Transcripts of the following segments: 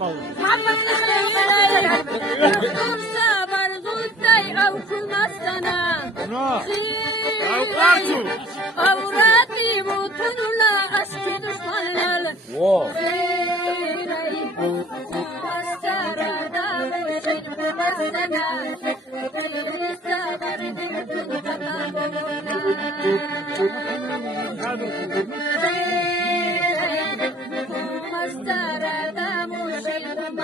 محمد نشتغل dursa barzutay avkumastana avrati mutunula aşkı düşmanlar astarada mustana sabar astarada mustana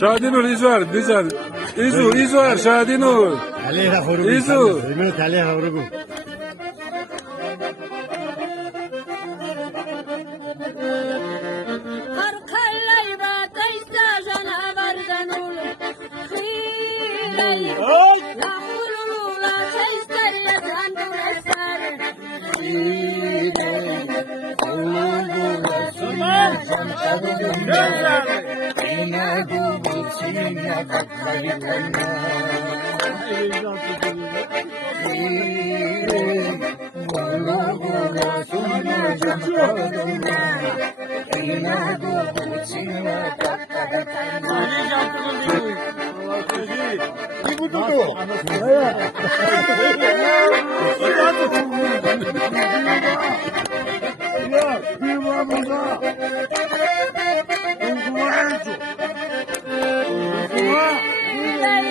Şadinur izvar, dizar. İzvar, Şadinur. عليها خروج إيزو. زميلك عليها خروج Arkallay bataysa canavardan olur Khilay Yağmurula sesler yazan güneşler Khilay Yağmurula sesler yazan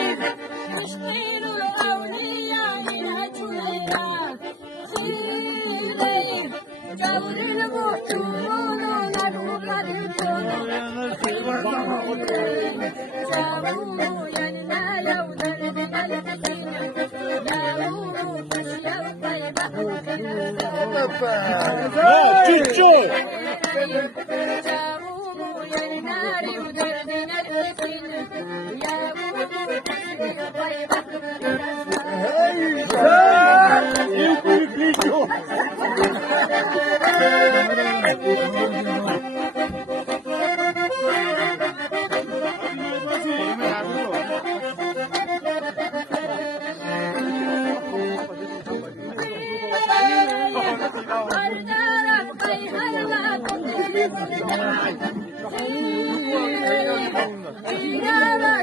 تشكيل الأولياء من جليلا خيلي جور المحتومون نروح الكون جاءوا يننا يوم الدين الدين جاءوا فشيا الطيبة جاءوا يننا يوم الدين الدين Thank you.